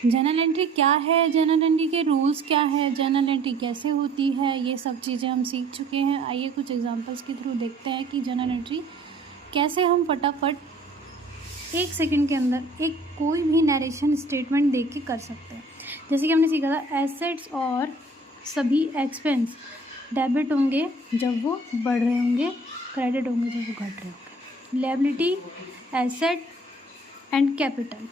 Journal entry क्या है, journal entry के रूल्स क्या है, जर्नल एंट्री कैसे होती है, ये सब चीज़ें हम सीख चुके हैं। आइए कुछ एग्जांपल्स के थ्रू देखते हैं कि जर्नल एंट्री कैसे हम फटाफट 1 सेकंड के अंदर एक कोई भी नरेशन स्टेटमेंट देख के कर सकते हैं। जैसे कि हमने सीखा था, एसेट्स और सभी एक्सपेंस डेबिट होंगे जब वो बढ़ रहे होंगे, क्रेडिट होंगे जब वो घट रहे होंगे। Liability, asset and capital,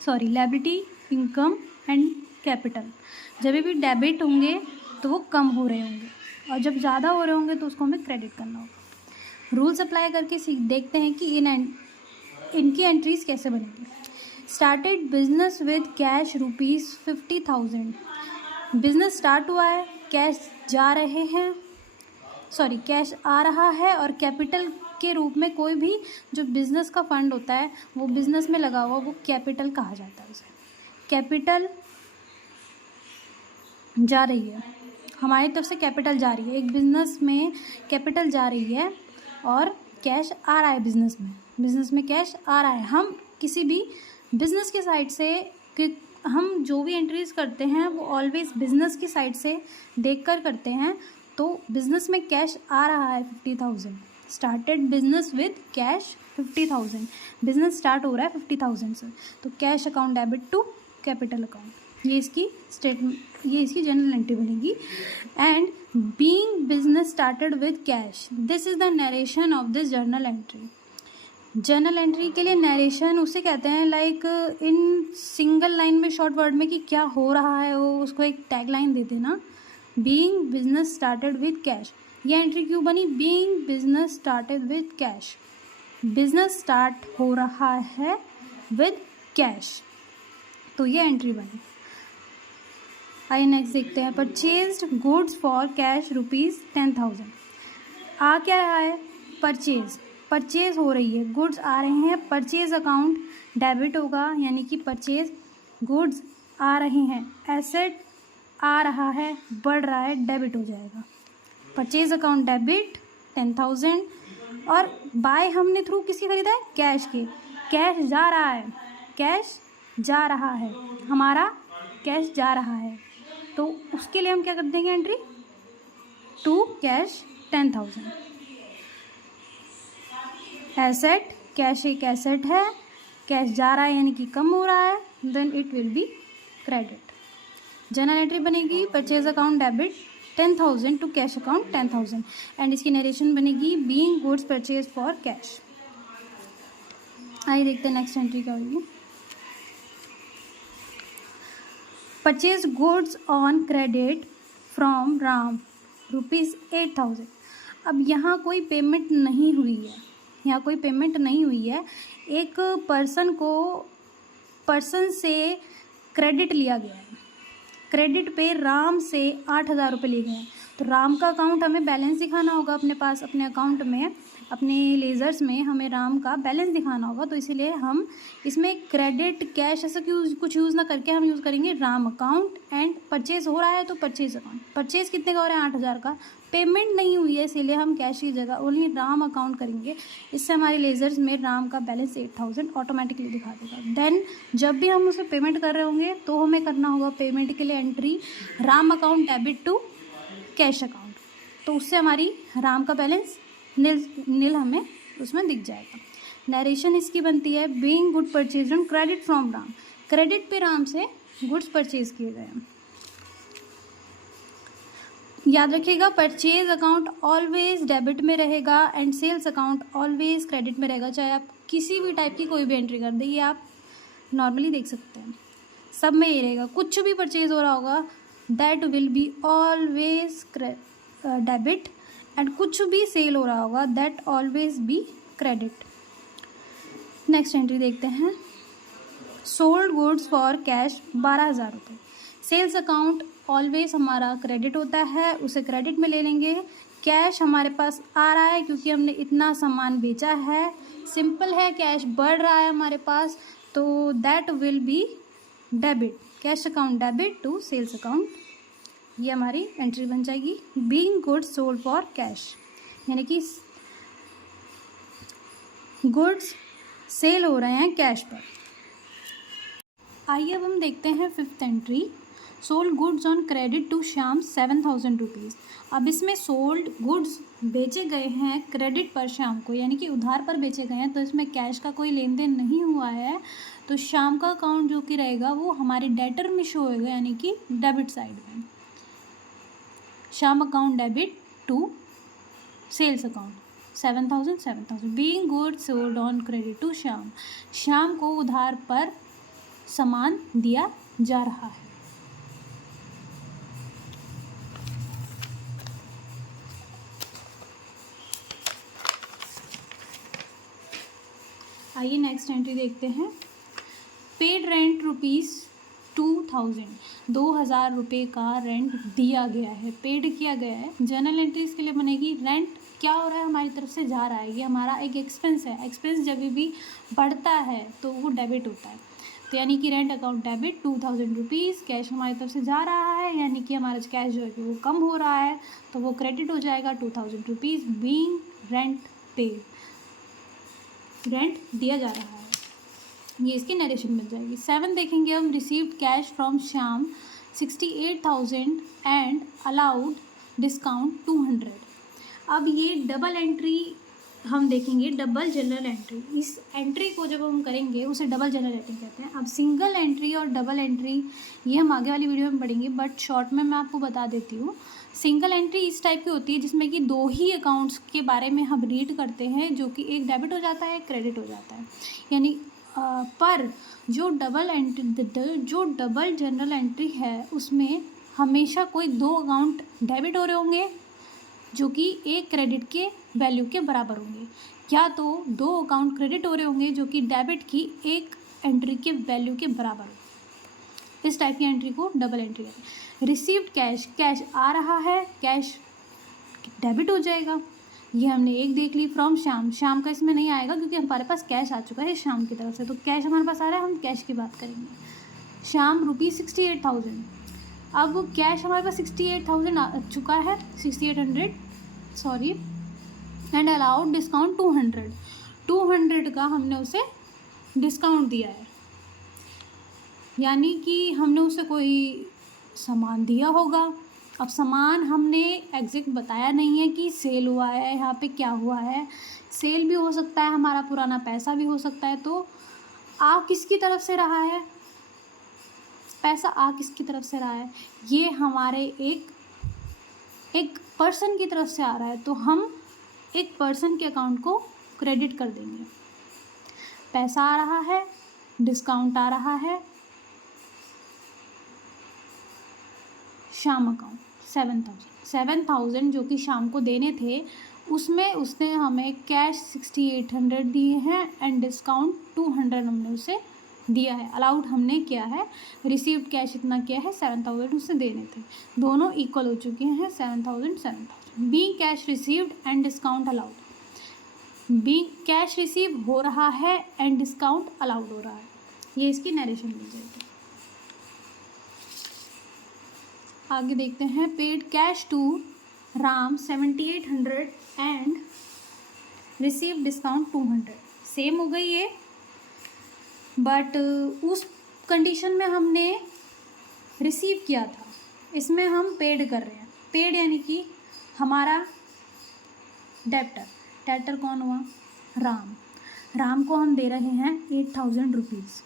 sorry liability, income and capital जब भी डेबिट होंगे तो वो कम हो रहे होंगे, और जब ज़्यादा हो रहे होंगे तो उसको हमें क्रेडिट करना होगा। रूल्स अप्लाई करके देखते हैं कि इनकी एंट्रीज कैसे बनेंगी। Started business with cash ₹50,000, business start हुआ है, कैश जा रहे हैं, सॉरी कैश आ रहा है, और कैपिटल के रूप में कोई भी जो बिजनेस का फंड होता है वो बिजनेस में लगा हुआ वो कैपिटल कहा जाता है उसे। कैपिटल जा रही है, हमारी तरफ से कैपिटल जा रही है, एक बिजनेस में कैपिटल जा रही है और कैश आ रहा है बिजनेस में कैश आ रहा है। हम किसी भी बिजनेस की साइड से कि हम जो भी एंट्रीज करते हैं वो ऑलवेज बिजनेस की साइड से देखकर करते हैं। तो बिजनेस में कैश आ रहा है 50,000, started business with cash 50,000, business start हो रहा है 50,000 से, तो cash account debit to capital account, ये इसकी जनरल एंट्री बनेगी। And being business started with cash, this is the narration of this journal entry. Journal entry के लिए नरेशन उसे कहते हैं, लाइक इन सिंगल लाइन में, शॉर्ट वर्ड में कि क्या हो रहा है वो उसको एक टैग लाइन दे देना। Being business started with cash, ये एंट्री क्यों बनी? Being business started with cash, business start हो रहा है विद कैश, तो ये एंट्री बनी। आइए नेक्स्ट देखते हैं, परचेज्ड गुड्स फॉर कैश ₹10,000। आ क्या रहा है? परचेज हो रही है, गुड्स आ रहे हैं, परचेज अकाउंट डेबिट होगा, यानी कि परचेज गुड्स आ रहे हैं, एसेट आ रहा है, बढ़ रहा है, डेबिट हो जाएगा। परचेज अकाउंट डेबिट 10,000, और बाय हमने थ्रू किसकी खरीदा है? कैश के, कैश जा रहा है, कैश जा रहा है, हमारा कैश जा रहा है, तो उसके लिए हम क्या कर देंगे entry? To cash 10,000। Asset, cash एक एसेट है, कैश जा रहा है यानी कि कम हो रहा है, then it will be credit. Journal entry बनेगी purchase account debit 10,000 to cash account 10,000, and इसकी नरेशन बनेगी being goods purchase for cash. आइए देखते हैं नेक्स्ट एंट्री क्या होगी। Purchase goods on credit from Ram ₹8,000। अब यहाँ कोई पेमेंट नहीं हुई है, एक पर्सन से क्रेडिट लिया गया है, क्रेडिट पे राम से 8,000 रुपये लिए गए हैं, तो राम का अकाउंट हमें बैलेंस दिखाना होगा अपने पास, अपने अकाउंट में, अपने लेजर्स में हमें राम का बैलेंस दिखाना होगा, तो इसीलिए हम इसमें क्रेडिट कैश ऐसा कुछ यूज़ ना करके हम यूज़ करेंगे राम अकाउंट। एंड परचेज हो रहा है तो परचेज अकाउंट, परचेज कितने का हो रहा है? 8,000 का, पेमेंट नहीं हुई है इसीलिए हम कैश की जगह ओनली राम अकाउंट करेंगे, इससे हमारे लेजर्स में राम का बैलेंस 8,000 ऑटोमेटिकली दिखा देगा। देन जब भी हम उसे पेमेंट कर रहे होंगे तो हमें करना होगा पेमेंट के लिए entry Ram account debit to cash account, तो उससे हमारी राम का बैलेंस नील हमें उसमें दिख जाएगा। नरेशन इसकी बनती है being good purchase on credit from Ram, credit पे राम से गुड्स परचेज किए गए हैं। याद रखिएगा परचेज अकाउंट ऑलवेज डेबिट में रहेगा and sales account always credit में रहेगा, चाहे आप किसी भी टाइप की कोई भी एंट्री कर दें, ये आप नॉर्मली देख सकते हैं, सब में ये रहेगा। कुछ भी परचेज हो रहा होगा that will be always debit, and कुछ भी सेल हो रहा होगा that always be credit. Next entry देखते हैं, सोल्ड गुड्स फॉर कैश 12,000 रुपये, सेल्स अकाउंट ऑलवेज हमारा क्रेडिट होता है, उसे क्रेडिट में ले लेंगे। कैश हमारे पास आ रहा है क्योंकि हमने इतना सामान बेचा है, सिंपल है, कैश बढ़ रहा है हमारे पास, तो that will be debit, cash account debit to sales account, ये हमारी एंट्री बन जाएगी। Being goods sold for cash, यानी कि गुड्स सेल हो रहे हैं कैश पर। आइए अब हम देखते हैं fifth entry, sold goods on credit to Shyam 7,000 rupees. अब इसमें सोल्ड गुड्स बेचे गए हैं क्रेडिट पर श्याम को, यानी कि उधार पर बेचे गए हैं, तो इसमें कैश का कोई लेन देन नहीं हुआ है, तो श्याम का अकाउंट जो कि रहेगा वो हमारे डेटर में शो होगा, यानी कि डेबिट साइड में। Shyam account debit to sales account 7,000 being goods sold on credit to Shyam, Shyam को उधार पर सामान दिया जा रहा है। आइए नेक्स्ट एंट्री देखते हैं। पेड रेंट ₹2,000, 2,000 रुपये का रेंट दिया गया है, पेड किया गया है। जर्नल एंट्री इसके लिए बनेगी, रेंट क्या हो रहा है, हमारी तरफ से जा रहा है, ये हमारा एक एक्सपेंस है। एक्सपेंस जब भी बढ़ता है तो वो डेबिट होता है, तो यानी कि rent account debit 2,000 rupees, cash हमारी तरफ से जा रहा है, यानी कि हमारा कैश जो है कि वो कम हो रहा है, तो वो क्रेडिट हो जाएगा 2,000 rupees, being rent paid, rent दिया जा रहा है। ये इसकी नरेशन बन जाएगी। 7 देखेंगे हम, received cash from Shyam 68,000 and allowed discount 200। अब ये डबल एंट्री हम देखेंगे, डबल जनरल एंट्री। इस एंट्री को जब हम करेंगे उसे डबल जनरल एंट्री कहते हैं। अब सिंगल एंट्री और डबल एंट्री ये हम आगे वाली वीडियो में पढ़ेंगे, बट शॉर्ट में मैं आपको बता देती हूँ। सिंगल एंट्री इस टाइप की होती है जिसमें कि 2 ही अकाउंट्स के बारे में हम रीड करते हैं, जो कि एक डेबिट हो जाता है, एक क्रेडिट हो जाता है, यानी पर जो डबल जनरल एंट्री है उसमें हमेशा कोई 2 अकाउंट डेबिट हो रहे होंगे जो कि एक क्रेडिट के वैल्यू के बराबर होंगे, या तो 2 अकाउंट क्रेडिट हो रहे होंगे जो कि डेबिट की एक एंट्री के वैल्यू के बराबर हो। इस टाइप की एंट्री को डबल एंट्री कहते हैं। रिसीव्ड कैश, कैश आ रहा है, कैश डेबिट हो जाएगा, ये हमने एक देख ली। फ्रॉम श्याम, श्याम का इसमें नहीं आएगा क्योंकि हमारे पास कैश आ चुका है श्याम की तरफ से, तो कैश हमारे पास आ रहा है, हम कैश की बात करेंगे। श्याम ₹68,000, अब कैश हमारे पास 68,000 आ चुका है, 6800 सॉरी, एंड अलाउड डिस्काउंट 200, 200 का हमने उसे डिस्काउंट दिया है, यानी कि हमने उसे कोई सामान दिया होगा। अब सामान हमने एग्जैक्ट बताया नहीं है कि सेल हुआ है, यहाँ पे क्या हुआ है, सेल भी हो सकता है, हमारा पुराना पैसा भी हो सकता है, तो आ किसकी तरफ से रहा है, पैसा आ किसकी तरफ से रहा है, ये हमारे एक पर्सन की तरफ से आ रहा है, तो हम एक पर्सन के अकाउंट को क्रेडिट कर देंगे। पैसा आ रहा है, डिस्काउंट आ रहा है, श्याम अकाउंट 7,000 जो कि शाम को देने थे, उसमें उसने हमें कैश 6800 दिए हैं एंड डिस्काउंट 200 हमने उसे दिया है, अलाउड हमने किया है। रिसीव्ड कैश इतना किया है 7,000 उसे देने थे, दोनों इक्वल हो चुके हैं 7,000। Being cash received and discount allowed, being cash receive हो रहा है एंड डिस्काउंट अलाउड हो रहा है, ये इसकी नरेशन मिल जाएगी। आगे देखते हैं, paid cash to Ram 7,800 and receive discount 200, same हो गई ये, बट उस कंडीशन में हमने रिसीव किया था, इसमें हम पेड कर रहे हैं। पेड यानी कि हमारा डेब्टर कौन हुआ, राम को हम दे रहे हैं 8,000 रुपीज़,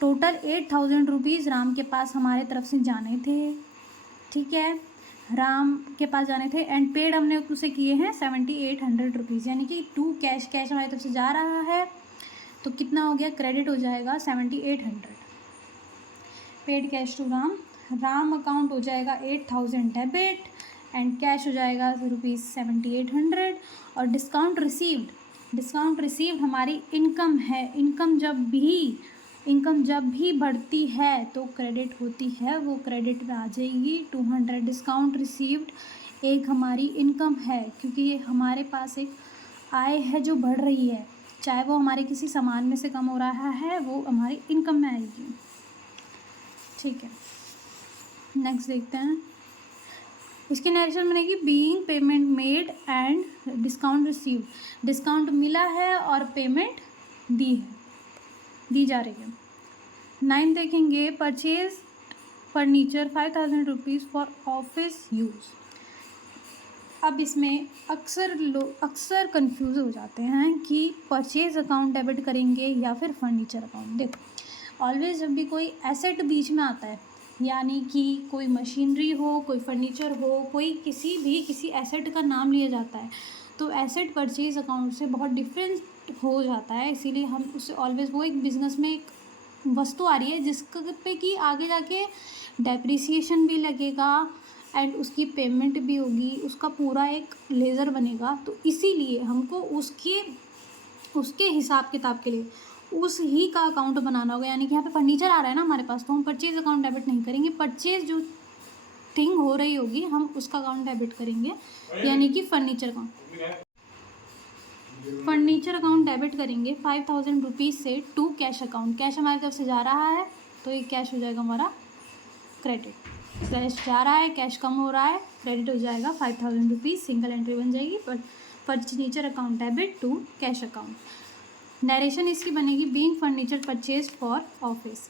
टोटल 8,000 रुपीज़ राम के पास हमारे तरफ से जाने थे, ठीक है, राम के पास जाने थे, एंड पेड हमने उसे किए हैं 7,800 रुपीज़, यानी कि 2 कैश हमारी तरफ से जा रहा है, तो कितना हो गया, क्रेडिट हो जाएगा 7,800। Paid cash to Ram account हो जाएगा 8,000 डेबिट एंड कैश हो जाएगा ₹7,800, और डिस्काउंट रिसीव्ड हमारी इनकम है, इनकम जब भी बढ़ती है तो क्रेडिट होती है, वो क्रेडिट आ जाएगी 200। डिस्काउंट रिसीव्ड एक हमारी इनकम है, क्योंकि ये हमारे पास एक आय है जो बढ़ रही है, चाहे वो हमारे किसी सामान में से कम हो रहा है, वो हमारी इनकम में आएगी, ठीक है। नेक्स्ट देखते हैं, इसकी नरेशन बनेगी, being payment made and discount received, discount मिला है और पेमेंट दी जा रही है। 9 देखेंगे, purchase furniture 5000 rupees for office use. अब इसमें अक्सर कंफ्यूज हो जाते हैं कि परचेज अकाउंट डेबिट करेंगे या फिर फर्नीचर अकाउंट। देखो, ऑलवेज जब भी कोई एसेट बीच में आता है, यानी कि कोई मशीनरी हो, कोई फर्नीचर हो, कोई किसी एसेट का नाम लिया जाता है, तो एसेट परचेज अकाउंट से बहुत डिफरेंट हो जाता है। इसीलिए हम उससे ऑलवेज, वो एक बिज़नेस में एक वस्तु आ रही है जिसके पे कि आगे जाके डेप्रिसिएशन भी लगेगा एंड उसकी पेमेंट भी होगी, उसका पूरा एक लेज़र बनेगा। तो इसीलिए हमको उसके हिसाब किताब के लिए उस ही का अकाउंट बनाना होगा। यानी कि यहाँ पे फर्नीचर आ रहा है ना हमारे पास, तो हम परचेज अकाउंट डेबिट नहीं करेंगे। परचेज जो थिंग हो रही होगी हम उसका अकाउंट डेबिट करेंगे, यानी कि फर्नीचर अकाउंट डेबिट करेंगे 5000 रुपीज़ से टू कैश अकाउंट। कैश हमारी तरफ से जा रहा है तो ये कैश हो जाएगा हमारा क्रेडिट। कैश जा रहा है, कैश कम हो रहा है, क्रेडिट हो जाएगा 5000 रुपीज़, सिंगल एंट्री बन जाएगी। Furniture account debit to cash account. Narration इसकी बनेगी, being furniture purchase for office.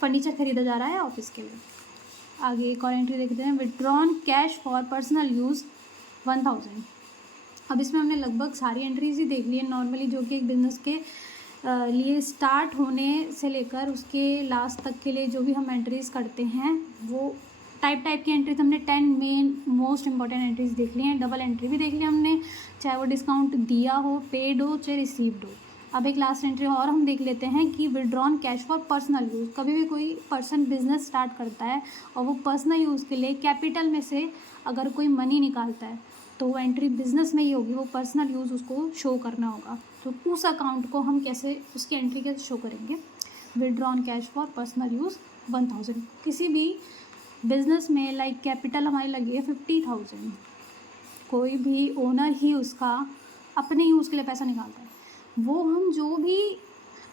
Furniture खरीदा जा रहा है ऑफिस के लिए। आगे एक और एंट्री देखते हैं, withdrawn cash for personal use 1000। अब इसमें हमने लगभग सारी एंट्रीज ही देख ली है नॉर्मली, जो कि एक बिज़नेस के लिए स्टार्ट होने से लेकर उसके लास्ट तक के लिए जो भी हम एंट्रीज़ करते हैं, वो टाइप की एंट्रीज हमने 10 मेन मोस्ट इंपॉर्टेंट एंट्रीज देख ली हैं। डबल एंट्री भी देख ली हमने, चाहे वो डिस्काउंट दिया हो, पेड हो, चाहे रिसीव्ड हो। अब एक लास्ट एंट्री और हम देख लेते हैं कि withdrawn cash for personal use. कभी भी कोई पर्सन बिजनेस स्टार्ट करता है और वो पर्सनल यूज़ के लिए कैपिटल में से अगर कोई मनी निकालता है तो वो एंट्री बिजनेस में ही होगी, वो पर्सनल यूज़ उसको शो करना होगा। तो उस अकाउंट को हम कैसे, उसकी एंट्री कैसे शो करेंगे, withdrawn cash for personal use 1000। किसी भी बिजनेस में लाइक कैपिटल हमारी लगी है 50,000, कोई भी ओनर ही उसका अपने यूज़ के लिए पैसा निकालता है। वो हम जो भी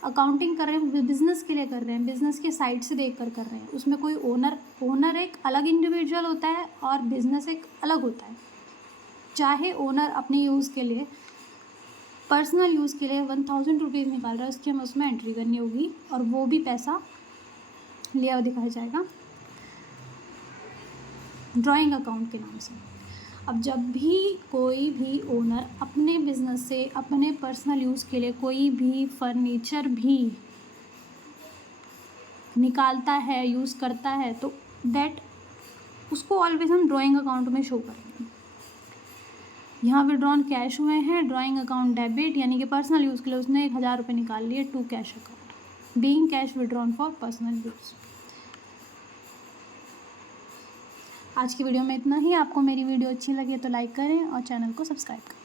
अकाउंटिंग कर रहे हैं बिज़नेस के लिए कर रहे हैं, बिज़नेस के साइड से देख कर रहे हैं, उसमें कोई ओनर एक अलग इंडिविजुअल होता है और बिज़नेस एक अलग होता है। चाहे ओनर अपने यूज़ के लिए, पर्सनल यूज़ के लिए 1000 रुपीज़ निकाल रहा है, उसकी हमें उसमें एंट्री करनी होगी और वो भी पैसा लिया हुआ दिखाया जाएगा ड्राइंग अकाउंट के नाम से। अब जब भी कोई भी ओनर अपने बिज़नेस से अपने पर्सनल यूज़ के लिए कोई भी फर्नीचर भी निकालता है, यूज़ करता है, तो दैट उसको ऑलवेज हम ड्राइंग अकाउंट में शो करेंगे। यहाँ विड्रॉन कैश हुए हैं, ड्राइंग अकाउंट डेबिट, यानी कि पर्सनल यूज़ के लिए उसने 1000 रुपये निकाल लिए to cash account, being cash withdrawn for personal use. आज की वीडियो में इतना ही। आपको मेरी वीडियो अच्छी लगी तो लाइक करें और चैनल को सब्सक्राइब करें।